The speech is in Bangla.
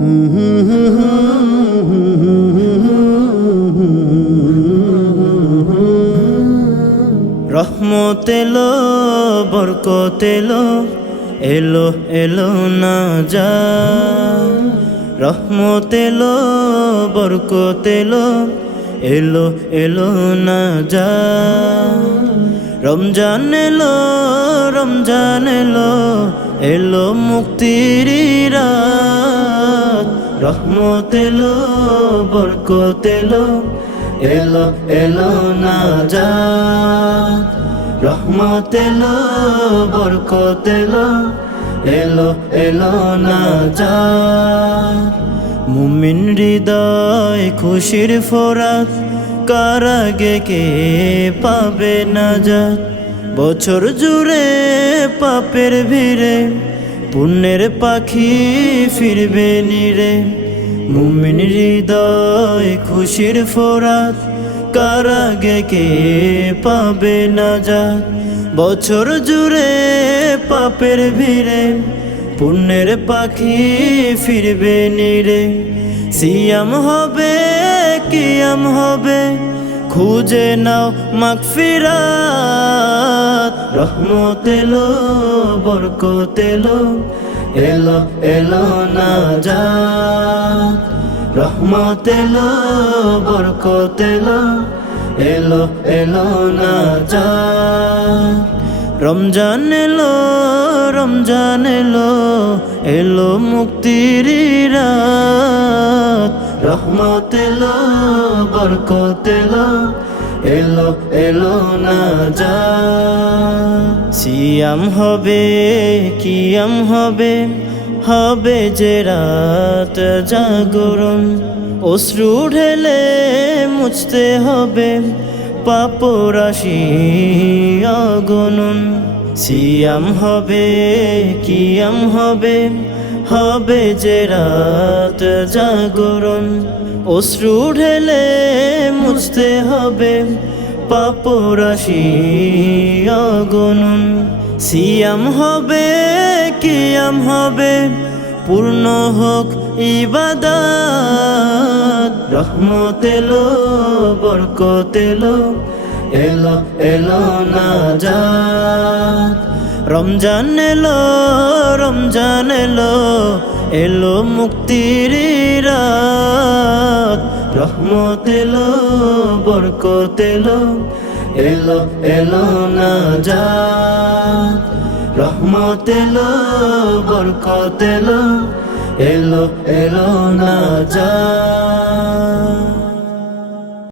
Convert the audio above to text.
রহমত এলো, বরকত এলো এলো এলো না যা। রহমত এলো, বরকত এলো এলো এলো না যা। রমজান এলো রমজান এলো এলো মুক্তির রহমত এলো বরকত এলো এলো এলো না যা। রহমত এলো বরকত এলো এলো এলো না যা। মুমিন হৃদয় খুশির ফোরাত কার আগে কে পাবে না যা বছর জুড়ে পাপের ভিড়ে পুণ্যের পাখি ফিরবে নিরে। মুমিন হৃদয় খুশির ফোরাত, কারাগে কে পাবে না যা বছর জুড়ে পাপের ভিড়ে, পুণ্যের পাখি ফিরবে নিরে। সিয়াম হবে, কিয়াম হবে খুঁজে নাও মাগফিরাত। রহমত এলো, বরকত এলো এলো এলো না যা রহমত এলো, বরকত এলো এলো এলো না যা রমজান এলো রমজান এলো এলো মুক্তির রাত। রহমত এলো বরকত এলো এলো এলো না যা। সিয়াম হবে, কিয়াম হবে হবে যে রাত জাগরণ। অশ্রু ঢেলে মুছতে হবে, পাপরাশি অগণন সিয়াম হবে, কিয়াম হবে হবে যে রাত জাগরণ, অশ্রু ঢেলে মুছতে হবে পাপরাশি অগণন সিয়াম হবে, কিয়াম হবে, পূর্ণ হোক ইবাদাত। রহমত এলো, বরকত এলো এলো এলো না যা রমজান এলো রমজান এলো এলো মুক্তির রাত। রহমত এলো, বরকত এলো এলো এলো না যা রহমত এলো, বরকত এলো এলো এলো না যা